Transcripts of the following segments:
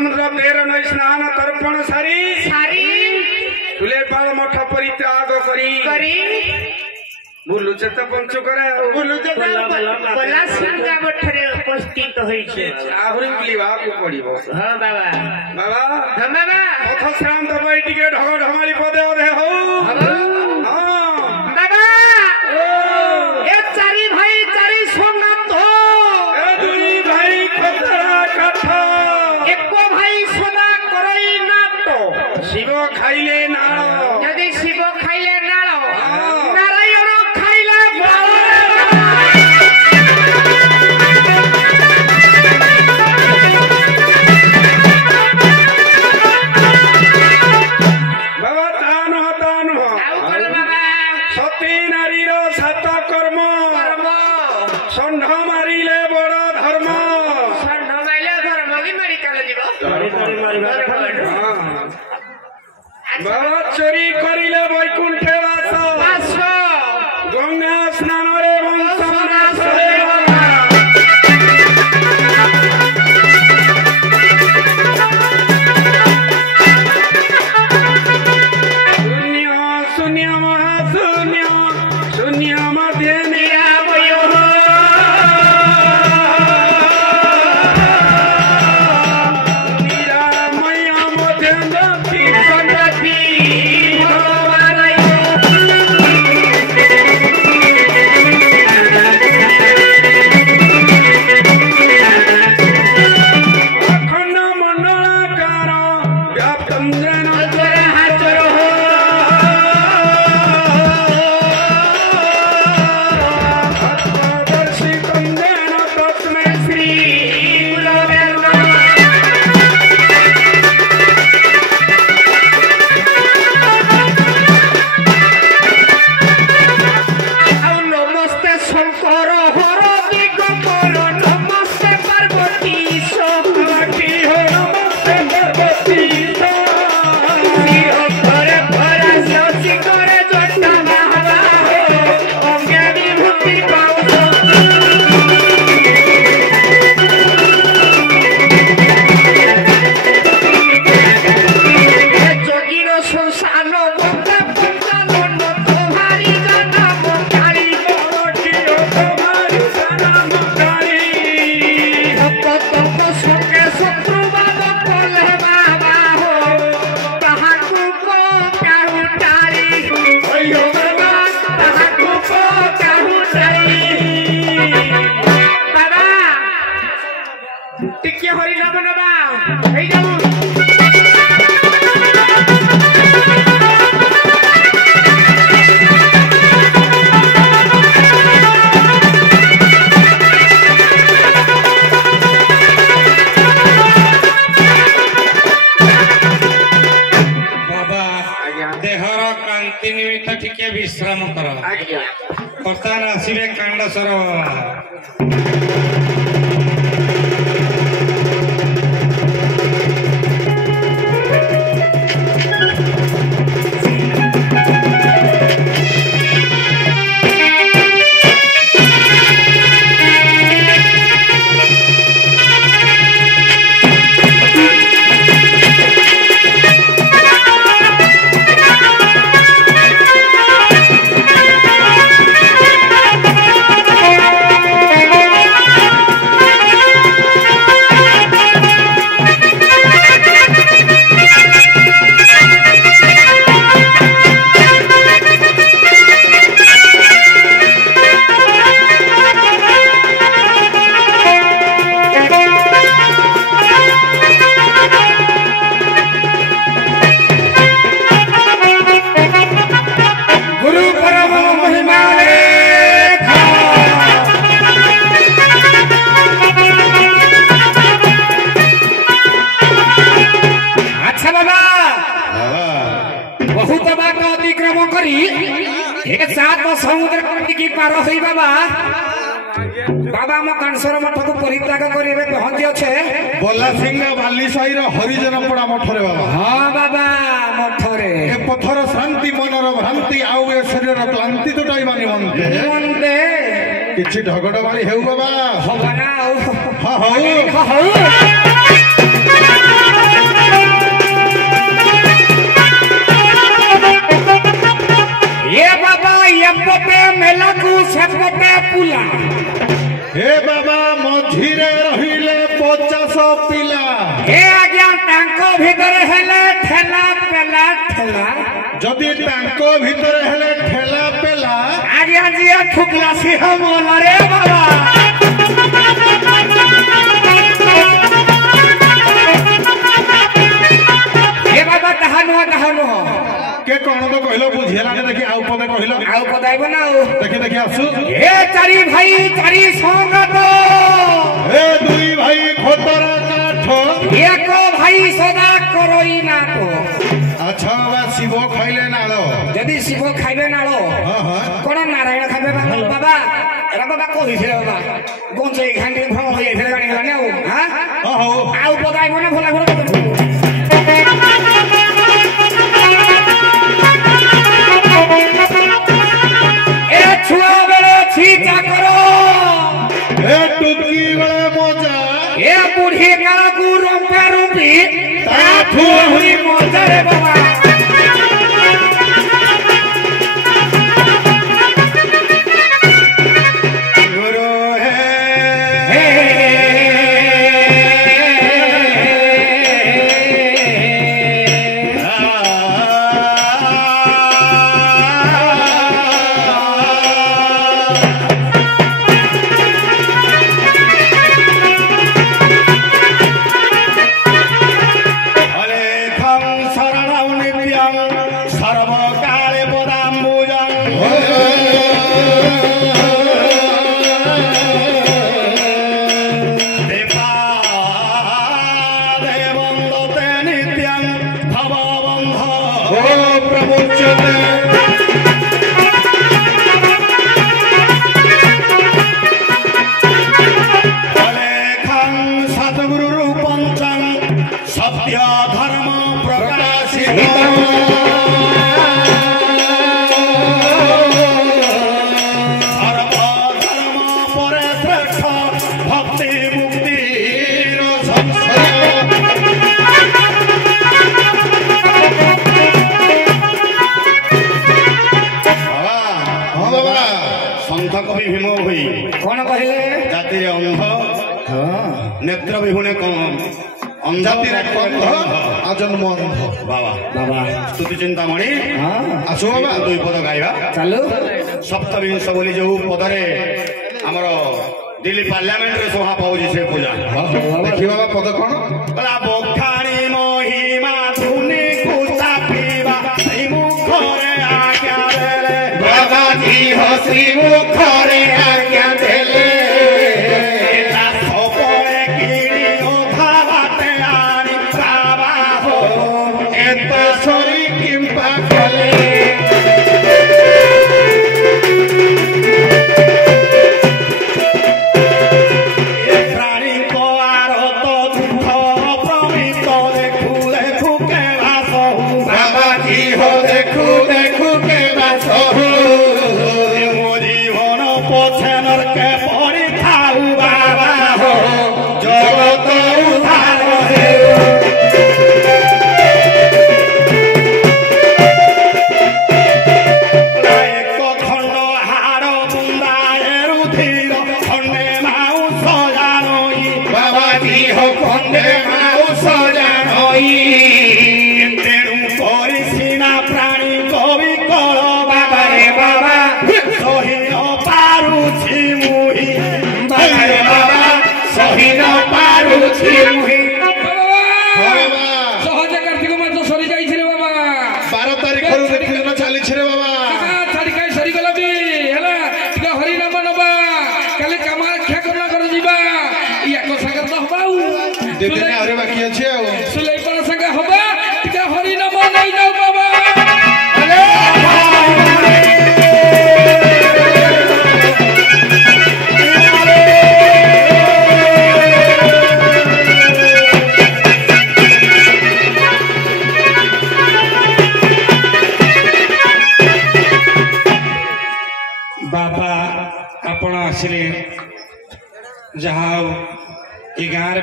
ସମୁଦ୍ର ତେର ନଈ ସ୍ନାନ ତର୍ପଣ ସାରି ତୁଲେପାଳ ମଠ ପରିତ୍ୟାଗ କରି ବୁଲୁଛେ ତ ପଞ୍ଚୁକରେ ଗଲା ସିଂହା ମଠରେ ଉପସ୍ଥିତ ହୋଇଛି ଆହୁରି ବୁଲିବାକୁ ପଡିବ। ହଁ ବାବା ବାବା ହଁ ବାବା ପଥ ଶ୍ରାନ୍ତ ପାଇଁ ଟିକେ ଢଗ ଢମାଳି ପଦେ ଅଧେ ହଉ। ବାବା ଏ ଚାରି ଭାଇ ଚାରି ସୋନାଥ ଏ ଦୁଇ ଭାଇ ଖତରା କାଠ ଏକ ଭାଇ সোনা କରଇ ନାଟ ଶିବ ଖାଇଲେ ନାଳ ଯଦି ଶିବ ଖାଇଲେ ନାଳ ନାରାୟଣ ଖାଇଲା ବାଳ। ବାବା ତା ନୁହଁ ଆଉ କଣ ବାବା ସତୀ ନାରୀର ସାତ କର୍ମ ଷଣ୍ଢ ମାରିଲେ ବଡ ଧର୍ମ। ଷଣ୍ଢ ମାଇଲେ ଧର୍ମ ବି ମେଡିକାଲ ଯିବ। ବାବା ଚୋରି କରିଲେ ବୈକୁଣ୍ଠେ ବାସ ଗଙ୍ଗା ସ୍ନାନରେ ବଂଶ ନାଶ। ଶୂନ୍ୟ ଶୂନ୍ୟ ମହାଶୂନ୍ୟ ଶୂନ୍ୟ ମଧ୍ୟରେ ନିରାମୟ ନିରାମୟ ମଧ୍ୟ ଅଖଣ୍ଡ ମଣ୍ଡଳାକାର ବ୍ୟାପ୍ତଂ ଯେନ ତତ୍ପଦର୍ଶିତଂ ଯେନ ତସ୍ମୈ ଶ୍ରୀ ଗୁରବେ ନମଃ। ଆଉ ନମସ୍ତେ ଶଙ୍କର ହର ଦିଗମ୍ବର ନମସ୍ତେ ପାର୍ବତୀ କି ହୋ ନମସ୍ତେ ପାର୍ବତୀ ଘରେ ଭରା ଶଶି করে জটা বাবা অজ্ঞানী ভক্তি পাও যোগীর সংসার বন্ধে পঞ্চানন তোহারি জনম কালী ভক্তଙ୍କ সঙ্গে শত্রুবাদ কলে বাবা হো তাহাকু কাহুটারি বাবা তাহাকু কাহুটারি বাবা টিকে হরি নাম নেবা এই যাও बाबा देहर कांति निमित्त टिके विश्राम कर ଆଜ୍ଞା ବର୍ତ୍ତମାନ ଆସିବେ କାଣ୍ଡସର बाबा मो कांसर मठ को परित्याग करिवे पहुंची अच्छे बल्ला सिंह बाली साई हरिजन पड़ा मठरे बाबा। हाँ बाबा मठरे ए पथर शांति मनर भ्रांति आउ ए शरीर क्लांति तो टाइम निमंते निमंते किछि ढगड़ वाली हेउ बाबा होगा ना हां हां हां एपटे मेला को सेपटे पुला हे बाबा मझिरे रहिले 50 पिला हे आज्ञा तांको भीतर हेले ठेला पेला ठेला जदि तांको भीतर हेले ठेला पेला आज्ञा जी ठुकला सिंह मोला रे बाबा हे बाबा कहानो के कौन तो कहलो बुझेला ने देखि आउ पदे कहलो आउ पदाइबो ना देखि आसु हे चारि भाई चारि संगत हे दुई भाई खोतर काठ एको भाई सदा करई ना तो अच्छा बाबा शिव खाइले नालो यदि शिव खाइबे नालो कोन नारायण खाइबे बाबा एरा बाबा कहिथिले बाबा गोंचे घांडी भ्रम होई जाइथिले गाणी गला ने हां हो आउ पदाइबो ना भला भला ए छुआ बेले छीटा करो ए टुकी वाला मोजा ए बूढ़ी काला को रंपा रूपी ताठू हुई मोजा रे बाबा गुरु नेत्र विहुने आजन्म बाबा बाबा स्तुति चिंतामणि आसो बाबा दुई पद गाइबा चालू सप्तविंश बोली जो पदरे हमर दिल्ली पार्लियामेंट रे शोभा पाउजी से पूजा देखि बाबा पद कोन बला बखाणी महिमा धुनी कुसा पीवा श्री मुखरे आज्ञा देले बाबा जी हो श्री मुखरे आज्ञा देले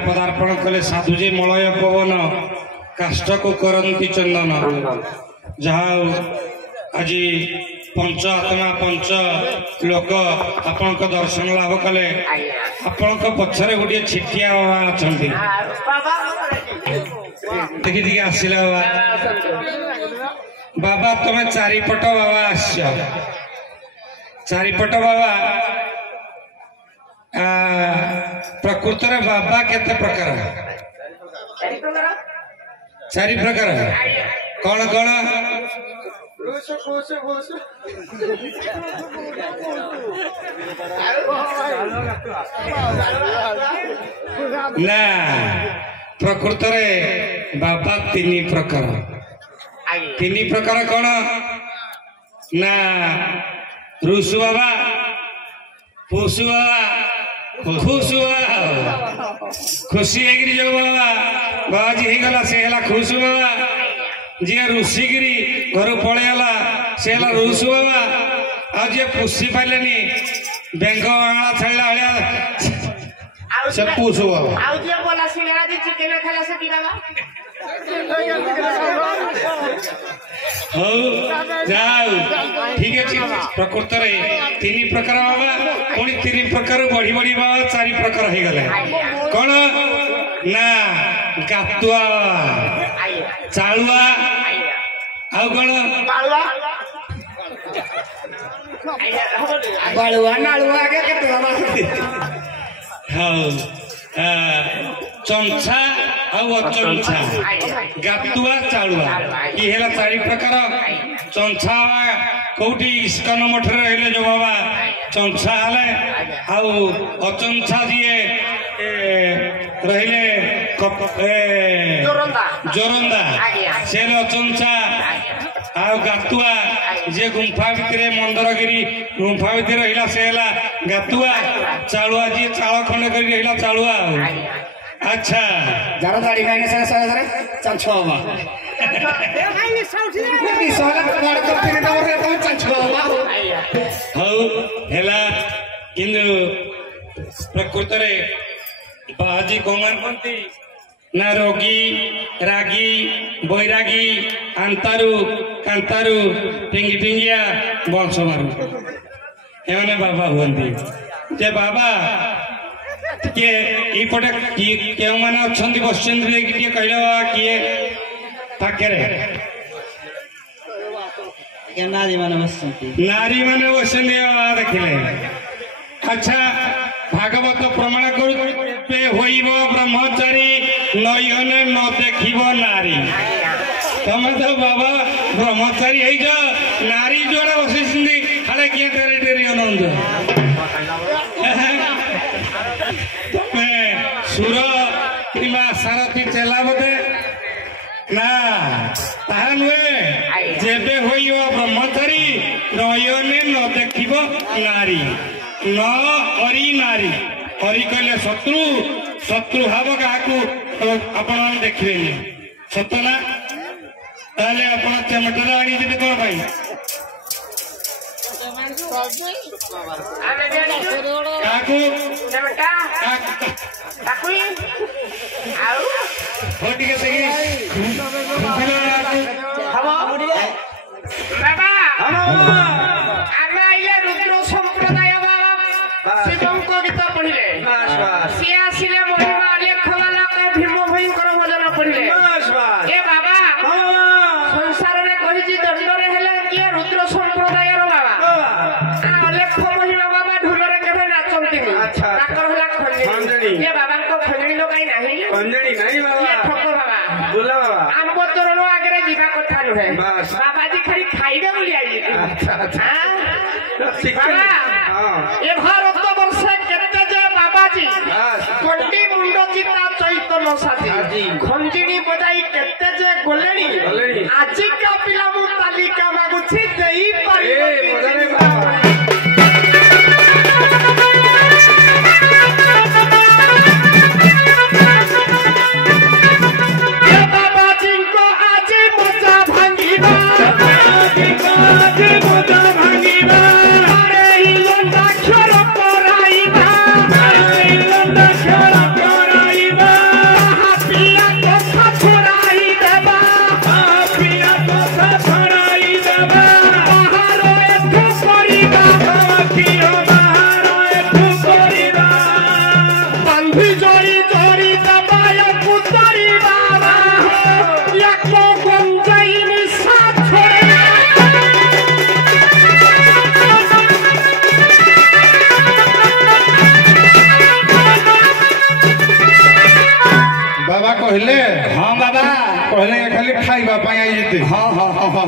पदार्पण कले साधुजी मलय पवन काष्ठ को करंती चंदन जहा आज पंच आत्मा पंच लोक आपण दर्शन लाभ कले आपण पछरे गोटे छिटिया बाबा अच्छा देखी देखी आसला बाबा बाबा तुम चारिपट बाबा आस चारिपट बाबा प्रकृत बाबा केते प्रकार चारि प्रकार कौन कौन ना प्रकृत बाबा तीन प्रकार कौन ना ऋषु बाबा पुषु बाबा खुशु बाबा खुशी होगी जो बाबा बाबाजी होगला से है खुशु बाबा जी ऋषिगिरी घर पलैगला से है ऋषु बाबा आ जी पुषी पारे बेंग बांगला छाड़ा भाया से पुषु बाबा जाऊ ठीक है प्रकृत तीन प्रकार बाबा पुणी तीन प्रकार बढ़ी बढ़ी बाबा चारि प्रकार हो गले कौन ना गातुआ चालुआ आउ कौन बालुआ नालुआ के चंछा अचंछा गातुआ चालुआ ये है चारि प्रकार चंछा कौटी इस्कन मठ रहे जो बाबा चंछा हेले अचंछा जी रहिले जोरंदा से अचंछा गातुआ जे गुंफा भितर मंदरगिरी गुंफा भितर रहा से गातुआ चालुआ जी चाल खंड कर रहा चालुआ अच्छा जरा दाढ़ी माइने सारे सारे सारे चंछो बाबा प्रकृत बाजी कौन मानती ना रोगी रागी बैरागी अंतारू कांतारू टिंगी टिंगिया बंश मारू एने बाबा हुंती जे बाबा किए इपटे क्यों मैंने अच्छा बस कहल बाबा किए पाखे नारी मैंने बस बाबा देखिले अच्छा भागवत प्रमाण कर ब्रह्मचारी नयन न देखिब नारी तुम तो बाबा ब्रह्मचारी हो नारी जोड़े बस हाले किए तेरे डेरी अनंद तुम सुर कि सारथी चेला बोधे ना ताहा नुहे जेबे होइब ब्रह्मचारी नयने न देखिब नारी न अरी नारी अरी कहले शत्रु शत्रु भाव क्या आपण देखिए सतना ताले आपण चमटरा आनी कौन भाई रुद्र संप्रदाय शिवंक गीत पढ़िले सी आसिले महिमा लेख वाला भीम भयंकर भजन पढ़िले ए बाबा संसार रे कहिछि दंड रे हेले किए रुद्र संप्रदाय रो बाबा लेख महिमा बाबा ढोल रे केबे नाचंती ताकर होला खंजणी ए बाबा को खंजणी लो काई नाही खंजणी नाही बाबा ठक बाबा बोला बाबा आंब तोरण आगे जीवा कथा नुहे बाबाजी खाली खाइबे बोली आई अच्छा अच्छा बाबा ए भारत वर्ष केते जे बाबाजी कोंडी मुंडो चिता चैतन्य साथी खंजिणी बजाई केते जे गोलेणी आजि का पिला मु तालिका मागुछि देई पारि Papa कहले हाँ बाबा कहले खाली खाइबा पाई आई जेते हाँ हाँ हाँ हाँ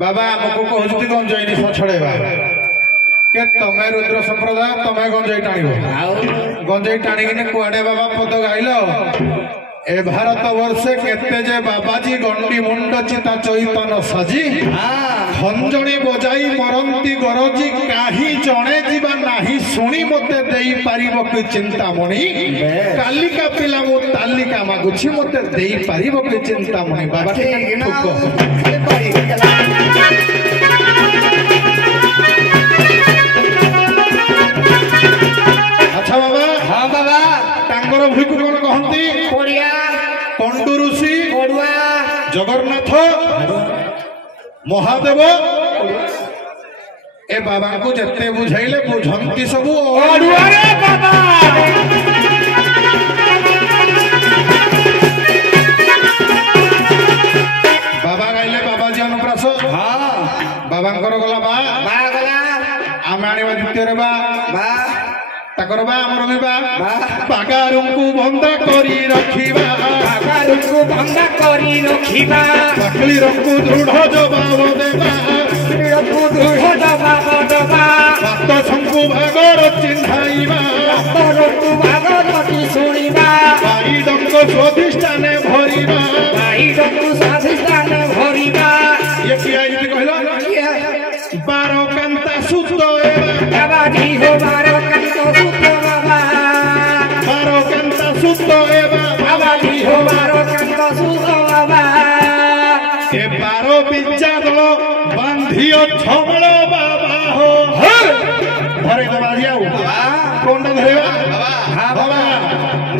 बाबा हमको कहते गंजई निश छड़ेबा के तमे रुद्र संप्रदाय तमे गंजई टाणिबो गंजई टाणिकिने कुआडे बाबा पद गाइलो ए भारत वर्षे केते जे बाबाजी गंडी मुंड चिता चैतन साजी खंजणी बजाई मरंती गरजी काही जणे जीवा नाही सुनी मते देई पारिबो कि चिंतामणि कालिका पिला मु तालिका मागुछि मते देई पारिबो कि चिंतामणि बाबा ठीक ना अच्छा बाबा हाँ बाबा तांगर भूई को कोन कहंती कोड़िया पंडु ऋषि कोड़ुआ जगन्नाथ महादेव ए बाबा को जत्ते बुझाइले बुझंती सबु कोड़ुआ रे बाबा बाबा गाइले बाबाजी अनुप्रास हाँ बाबांकर गला बा बा गला आमे आनिबा द्वितीय रे बा बा ताकर बा हमर भी बा बागारुंकु बंदा करी रखिबा बागारुंकु बंदा करी रखिबा बाकली रंकु दृढ़ जवाब देबा रंकु दृढ़ जवाब देबा भक्त संकु भागर चिन्हाइबा रंकु भागर की सुनिबा भाई डंक स्वाधिष्ठाने भरिबा भाई रंकु स्वाधिष्ठाने भरिबा ये किया ये कहलो 12 कांता सुतो बाबाजी हो 12 कांता सुतो बाबा 12 कांता सुतो बाबाजी हो 12 कांता सुतो बाबा ए 12 बिच्चा दलो बांधियो छमलो बाबा हो धरे तो बाजी आउ कोनटा धरेबा बाबा हां बाबा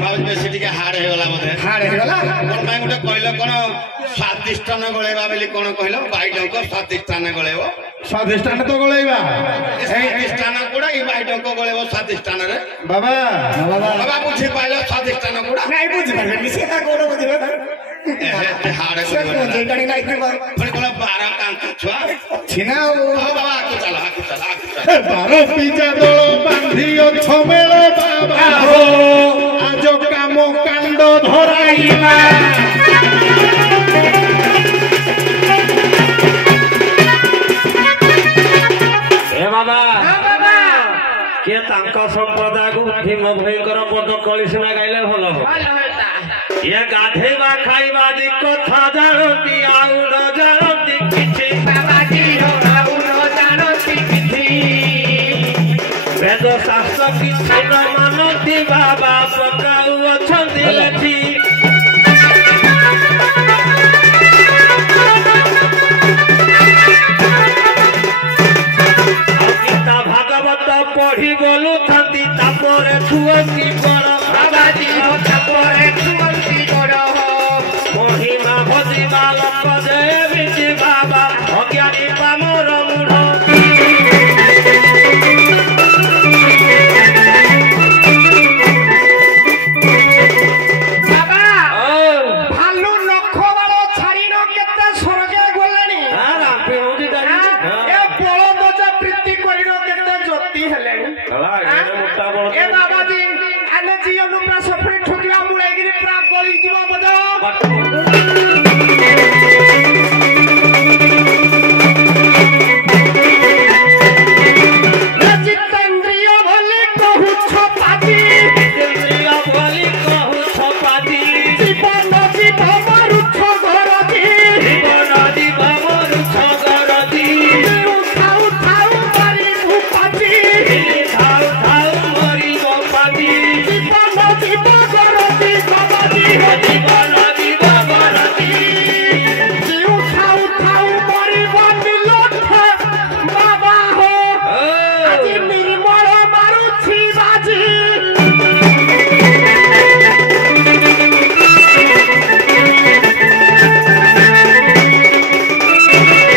बाबा बेसी टिके हार्ड हे गला मते हाड़े गला कोन भाई गुटे कहले कोन स्वादिष्ट न गळेबा बेली कोन कहलो बाइडंक स्वादिष्ट न गळेबो स्वाधिष्ठान तो गळेबा स्वादिष्ट न कुडा ई बाइडंक गळेबो स्वादिष्ट न रे बाबा बाबा बुझी पाइलो स्वादिष्ट न कुडा नहीं बुझ पारे मिसे का कोन बुझबे ए हार्ड से हे कोन जड़ी नहीं पे कोन कोन 12 कांता छुआ छिना बाबा आकु चला 12 बिच्चा दलो बांधियो छमेलो बाबा हो आज काम कांड धराइबा बाबा हाँ बाबा किए तांका संप्रदाय को भीम भयंकर पद कलिसिना गाइले भल हो ଭଲ ହେତା ये गाधेवा खाइबा दी कथा जानती आउ न जानती किछि ବାବାଜୀ ହୋ ଆଉ ନ ଜାଣନ୍ତି କିଛି वेद शास्त्र किछि न मानती बाबा पकाउ अछंती लेठी गीता भागवत पढ़ी बोलू थांती तापरे छुअती बड़ ବାବାଜୀ ହୋ ତାପରେ ଛୁଅନ୍ତି ବଡ଼ ହୋ महिमा भजी बालक जय विधि बाबा अज्ञानी पामर मूढ़ ବାବା ଭାଲୁ ନଖ ବାଳ ଛାଡ଼ିନ କେତେ ସ୍ୱର୍ଗେ ଗଲେଣି ଏ ବଳଦ ପ୍ରୀତି କରିନ କେତେ ଜ୍ୟୋତି ହେଲେଣି ଏ ବାବାଜୀ ଆମେ ଜି ଅନୁପ୍ରାସ ପୁଣି ଠୁକିବା ମୁଳେଇକିରି ପୁରା ଗଳିଯିବ ବୋଧ ଜିତେନ୍ଦ୍ରିୟ ବୋଲି କହୁଛ ପାଜି ଜୀବନ ଜୀବ ମାରୁଛ ଘରଜି ଥାଉ ଥାଉ ମାରିବୁ ପାଜି ଜୀବନ ଜୀବ ଘରଜି ବାବାଜୀ ଜିଉ ଥାଉ ଥାଉ ମରିବ ନିଲକ୍ଷ ବାବା ହୋ ଆଜି ନିର୍ମଳ ମାରୁଛି ବାଜି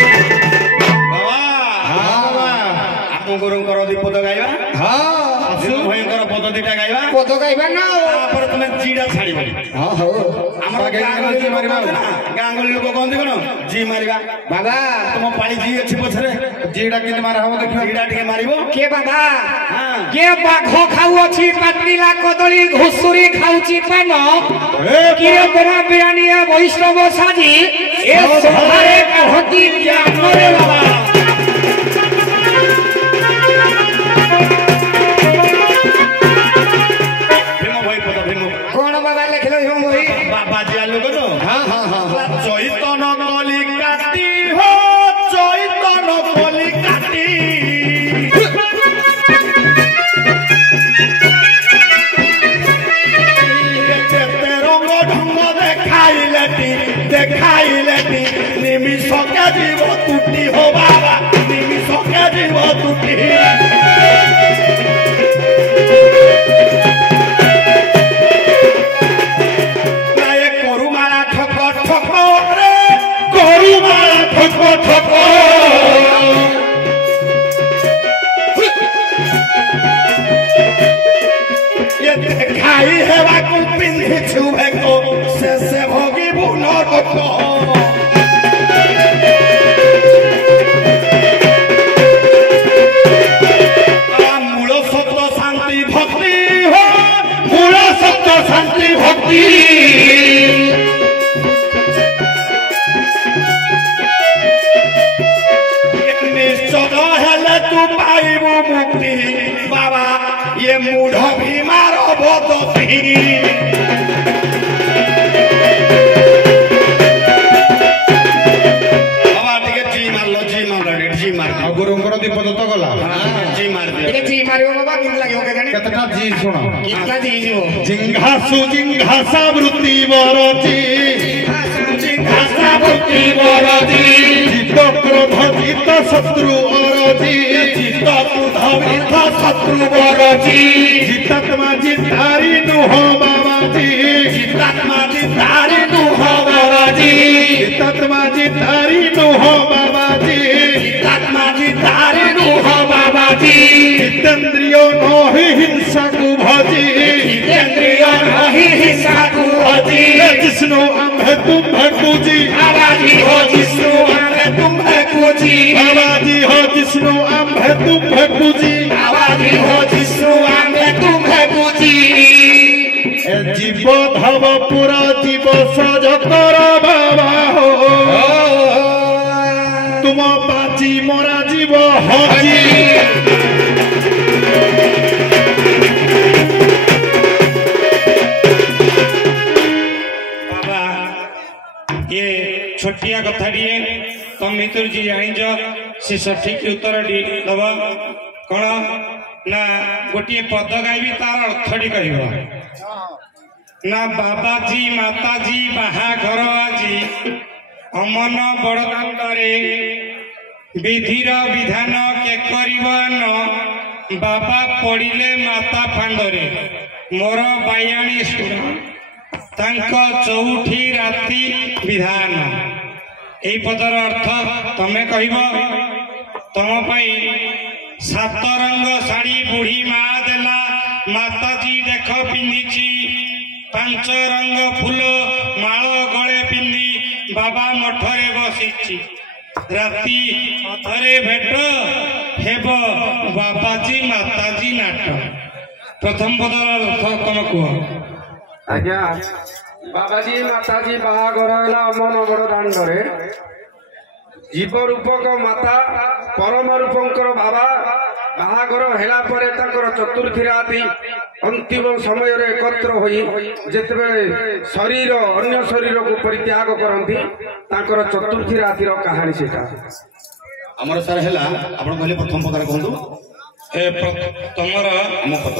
बाबा हां बाबा आपन गुरुंकर दीपद गाइबा हां ଭୟଙ୍କର ପଦ ଦିଟା ଗାଇବା ପଦ ଗାଇବା ନା ତାପରେ ତମେ ଜିଟା ଛାଡ଼ିବ ହଉ ଆମର ଗାଁ ଗହଳି ଲୋକ କହନ୍ତି କଣ ଜି ମାରିବା ବାବା ତମ ପାଣି ଜି ଅଛି ପଛରେ ଜିଟା କେମିତି ମାରା ହବ ଦେଖିବା ଜିଟା ଟିକେ ମାରିବ କିଏ ବାବା ହଁ କିଏ ବାଘ ଖାଉଅଛି ପାତିଲା କଦଳୀ ଘୁଷୁରୀ ଖାଉଛି ପାନ କିଏ ବେରା ବିରାଣିଆ ବୈଷ୍ଣବ ସାଜି ଏ ସଭାରେ କହନ୍ତି ଜ୍ଞାନରେ ବାବା ଭୀମ ଭାଇ ପଦ ଭୀମ କଣ ବାବା ଲେଖିଲ ଭୀମ ବହି ବାଜିଆ ଲୋକ ତ ହଁ ହଁ ହଁ চৈতন কলি কাটি হো চৈতন কলি কাটি কেতে রঙ ঢঙ্গ দেখাইলেটি নিমিষকে জীব তুটি হো বাবা নিমিষকে জীব তুটি করুমালা ঠক ঠক রে করুমালা ঠক ঠক খাই হেবাকু পিন্ধিছু ভেক শেষে ভগিবু নরক মূল সত্য শান্তি ভক্তি মূল সত্য শান্তি ভক্তি নিশ্চয় হেলে তু পাইবু মুক্তি বাবা ইয়ে মূঢ় ভীমার বদতি বাবা ଟିକେ জি মারলো জি মারলো ଗୁରୁଙ୍କର ଦୀପଦ ତ ଗଲା জি ମାର ଦିଅ ଟିକେ ଜି ମାରିବ ବାବା କେମିତି ଲାଗିବ କେଜାଣି କେତେଟା ଜି ଶୁଣ କିଟା ଜି ଯିବ ଜିଙ୍ଘାସୁ ଜିଙ୍ଘାସା ବୃତ୍ତି ବରଚି ଘାସା ବୃତ୍ତି ବରଜି ଜିତ କ୍ରୋଧ ଜିତ ଶତ୍ରୁ ଅରଜି ଚିତ୍ତ କ୍ରୋଧ ବିଧ ଶତ୍ରୁ ବରଜି ଜିତାତ୍ମା ଜିତାରି ନୁହ ବାବାଜି ଚିତ୍ତାତ୍ମା ଜିତାରି ନୁହ ବରଜି ଜିତାତ୍ମା ଜିତାରି ନୁହ ବାବାଜି ଚିତ୍ତାତ୍ମା ଜିତାରି ନୁହ ବାବାଜି ଜିତେନ୍ଦ୍ରିୟ ନହି ହିଂସାକୁ ଭଜି ଜିତେନ୍ଦ୍ରିୟ ନହି ହିଂସାକୁ ଭଜି जिष्णु आम्हे तुम्हें पूजी बाबाजी हो जिष्णु आम्हे तुम्हें पूजी बाबाजी हो जिष्णु आम्हे तुम्हें पूजी बाबाजी हो जिष्णु आम्हे तुम्हें पूजी जीव धव पुरा जीव सज कर बाबा हो तुम बाजी मोरा जीव हजी ये छोटिया कथाड़िए तुम मित्र जी जानिच से सठिक उत्तर दब कौन ना गोटे पद गायबी तार अर्थटी कह ना बाबाजी माताजी बाहाघर आजी अमन बड़दाण्डे विधिर विधान के करन बाबा पड़िले माता फांडरे मोर बायाणी सुर तांको चौठी राति विधान यही पदर अर्थ तमें कह तुम सात रंग शाढ़ी बुढ़ी माँ देला माताजी देख पिंधि पांच रंग फूल माल गले पिंधि बाबा मठरे बसी राति अधरे भेट हेब बाबाजी माताजी नाट प्रथम पदर अर्थ तुम कह आज्ञा बाबाजी माताजी बाहाघर है अमन बड़ दाण्डे जीव रूपक माता परम रूपंकर बाबा बाहाघर हेला परे तांकर चतुर्थी राति अंतिम समय एकत्र होई जेतेबेले शरीर अन्य शरीर को परित्याग करती तांकर चतुर्थी रातिर कहानी सेटा हमर सर हेला आपण कहले प्रथम पदर कहंतु तमर हम पद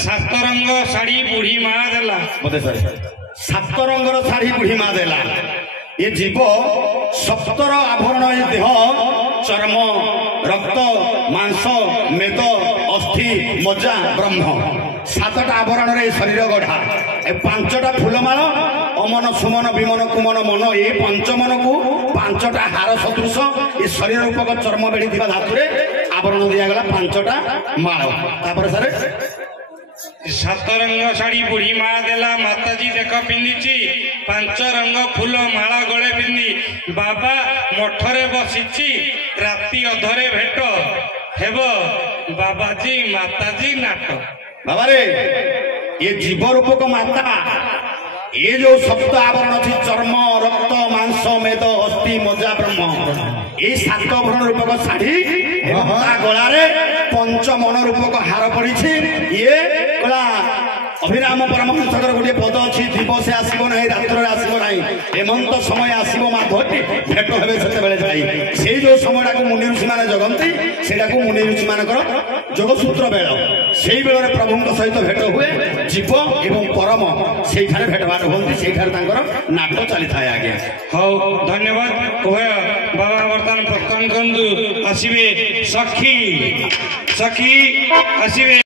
सात रंग शाढ़ी बुढ़ी माँ देला मते सर सात रंगर शाढ़ी बुढ़ी माँ देला ये जीव सप्तर आभरण ये देह चर्म रक्त मांस मेद अस्थि मज्जा ब्रह्म सातटा आवरण रे शरीर गढ़ा ए पांचटा फूलमाल अमन सुमन विमन कुमन मन ये पंचमन को पांचटा हार सदृश ये शरीर रूपक चर्म बेड़ी धातु ଆବରଣ ଦିଆଗଲା 5ଟା ମାଳ। ତାପରେ ସାର୍ 7 ରଙ୍ଗ ଶାଢୀ ବୁଢୀ ମା ଦେଲା ମାତାଜୀ ଦେଖ ପିନ୍ଧିଛି 5 ରଙ୍ଗ ଫୁଲ ମାଳ ଗଳେ ପିନ୍ଧି ବାବା ମଠରେ ବସିଛି ରାତି ଅଧରେ ଭେଟ ହେବ ବାବାଜୀ ମାତାଜୀ ନାଟ। ବାବାରେ ये जीव रूपक माता ये जो सप्त आवरण अच्छी चर्म रक्त मांस मेद अस्थि मज्जा ब्रह्म ये 7 भरण रूपक शाढ़ी गलारे 5 मन रूपक हार पड़ी ये गला अभिराम परमहंसकर गोटे पद अच्छी दिवसे आसब ना रात्र आसब ना एमंत समय आसब माधवती भेट हे से जाई से जो समय को मुनि ऋषि मैंने जगती से मुनि ऋषि मानकर जोगसूत्र बेल से बेल प्रभु सहित भेट हुए जीव एवं परम से भेटभाट हमें से नाट चली था। आज्ञा हौ धन्यवाद उभय बाबा बर्तमान प्रस्थान करतु आसवे सखी सखी आसवे।